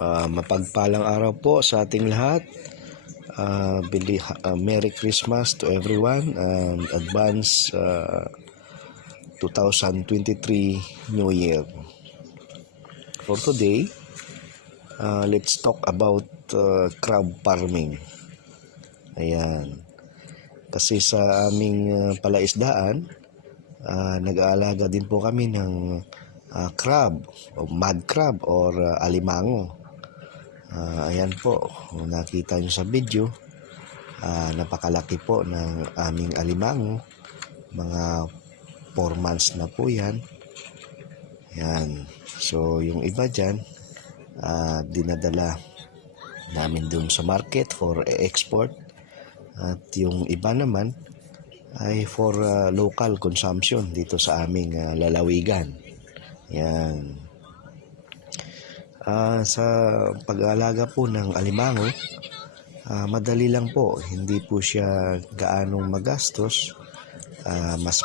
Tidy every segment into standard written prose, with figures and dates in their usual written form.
Mapagpalang araw po sa ating lahat. Merry Christmas to everyone. Advance 2023 New Year. For today, let's talk about crab farming. Ayan. Kasi sa aming palaisdaan, nag-aalaga din po kami ng crab o mud crab or alimango. Ayan po, nakita nyo sa video, napakalaki po ng aming alimango. Mga 4 months na po yan. Ayan. So yung iba dyan, dinadala namin dun sa market for export. At yung iba naman ay for local consumption dito sa aming lalawigan. Yan. Sa pag-aalaga po ng alimango, madali lang po. Hindi po siya gaanong magastos. Mas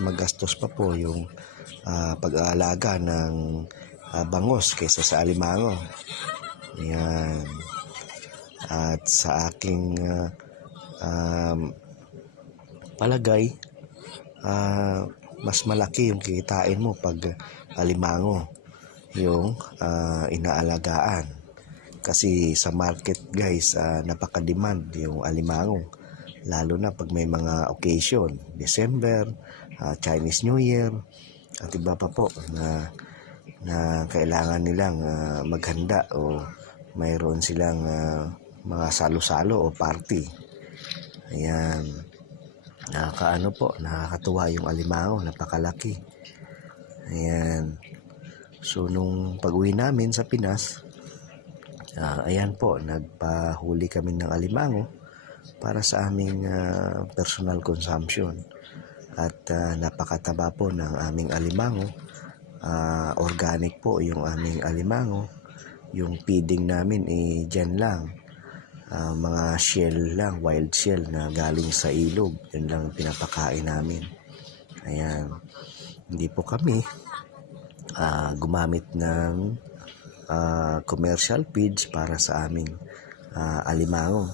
magastos pa po yung pag-aalaga ng bangos kaysa sa alimango. Yan. At sa aking palagay, mas malaki yung kikitain mo pag alimango yung inaalagaan. Kasi sa market guys, napaka-demand yung alimango. Lalo na pag may mga occasion, December, Chinese New Year, at iba pa po na kailangan nilang maghanda o mayroon silang mga salo-salo o party. Ayan. Nakakatuwa yung alimango, napakalaki. Ayan. So nung pag-uwi namin sa Pinas, ayan po, nagpahuli kami ng alimango para sa aming personal consumption. At napakataba po ng aming alimango. Organic po yung aming alimango. Yung feeding namin dyan lang. Mga shell lang, wild shell na galing sa ilog. Yun lang pinapakain namin. Ayan. Hindi po kami gumamit ng commercial feeds para sa aming alimango.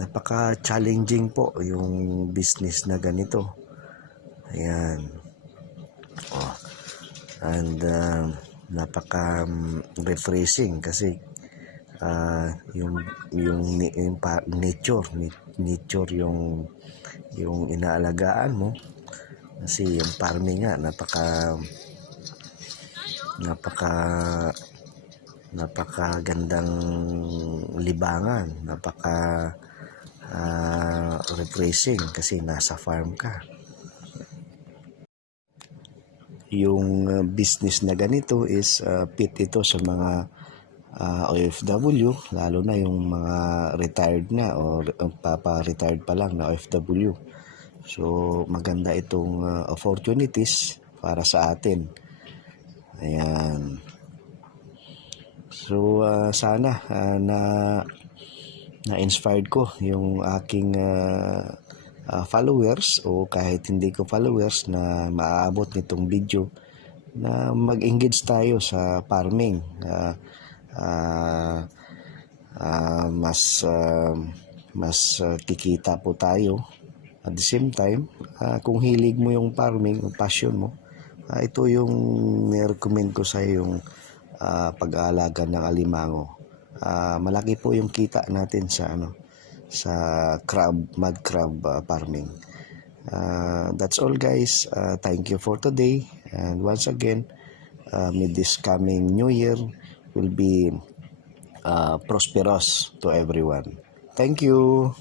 Napaka-challenging po yung business na ganito. Ayan. And napaka-refreshing kasi yung nature yung inaalagaan mo. Kasi yung farming nga napakagandang libangan, refreshing kasi nasa farm ka. Yung business na ganito is fit ito sa mga OFW, lalo na yung mga retired na o papa-retired pa lang na OFW. So maganda itong opportunities para sa atin. Ayan. So sana na-inspired ko yung aking followers o kahit hindi ko followers na maaabot nitong video na mag-engage tayo sa farming. Mas kikita po tayo. At the same time, kung hilig mo yung farming, yung passion mo, ito yung ni-recommend ko sa yung pag-aalaga ng alimango. Malaki po yung kita natin sa mud crab farming. That's all guys. Thank you for today. And once again, may this coming New Year will be prosperous to everyone. Thank you.